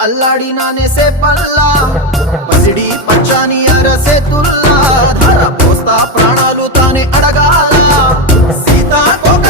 అల్లాడినానేసే పల్లా పసిడి పచ్చాని అరసే తుల్లా ధర పోస్తా ప్రాణాలు తానే అడగాల సీతాకోక